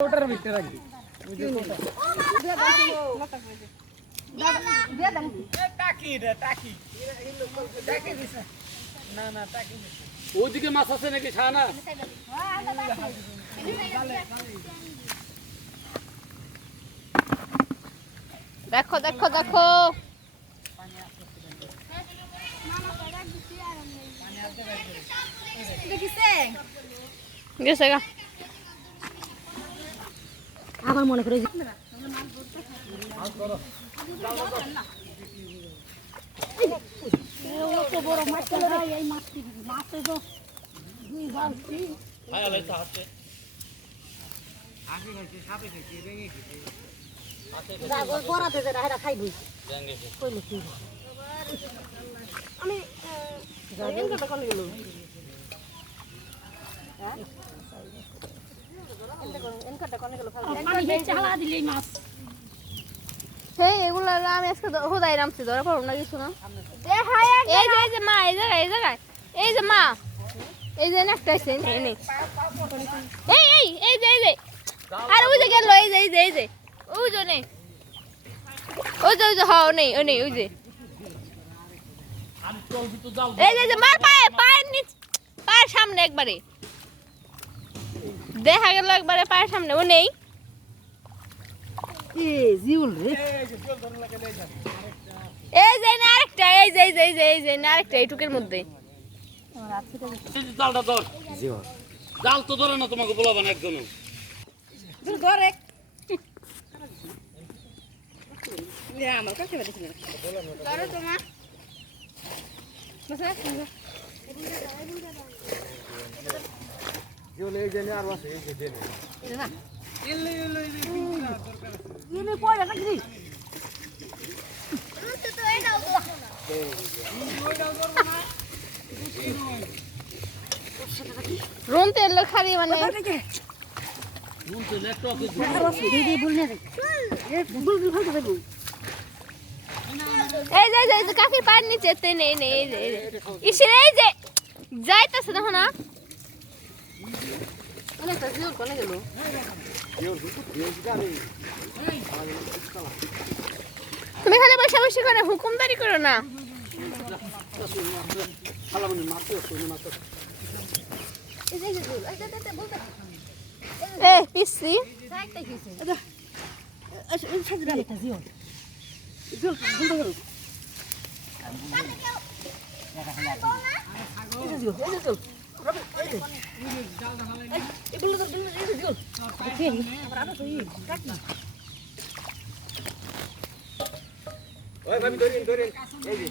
ওটার ভিতরে রাখবি ওই যে কোটা। এ, টাকি রে টাকি এরা- এই লোক বলছে, টাকি দিছে। না না টাকি দিছে। ওইদিকে মাছ আছে নাকি সানা দেখো দেখো দেখো গেছে গা আমার মনে করে বড় মাছ এই মাছটি মাছটা তো দুই বালতি যা, ওই বড়াতে যেটা, সেটা খাইবি। কইলে কি হবে? যা, এনকাটা কোনে গেল? হ্যাঁ? এনকাটা- এনকাটা কোনে গেল? সেই এগুলো আমি আজকে দ- নামছি ধরা পারব না কিছু না। এই যে এই যে মা এই জায়গায় এই জায়গায় এই যে মা। এই যে একটা আছে এই নেই এই এই এই যে এই যে। আর ওই যে গেল এই যে এই যে এই যে। ওই যে নেই ওই যে ওই যে হ্যাঁ নেই ও নেই ওই যে। এই যে এই যে মার পায়ে পায়ের নিচ পায়ের সামনে একবারে। দেখা গেল একবারে পায়ের সামনে ও নেই। এ, জিউল রে। এই যে ধরে না আরেকটা এই যে এই যে এই যে না আরেকটা এইটুকের মধ্যে। জালটা ধর। জাল তো ধরে না তোমাকে বলাবো না একজনও। তিনটা দরকার আছে। রুম তেল খালি মানে নুন তেল একটু আছে আর আছে, দে, দে, বল না রে। এ, বুল বুল ফালতু দেবো। এই যে এই যে, এই যে নিচে নেই নেই এই যে যে যাইতাছে দেখো না জিউল কোনে গেল? তুমি খালি বসে বসে করে হুকুমদারি করো না এই পিসি আচ্ছা, এই সাইডে দাঁড়িয়ে একটা জিউল। জিউল, বুল দে গেল। এই যে জিউল, এই যে জিউল। রবি, এই যে। এই, এই বুল দে, বুল দে, এই যে জিউল। দেখি, আবার আরও তো ই, কাটি। ওই ভাবি ধরেন ধরেন এই যে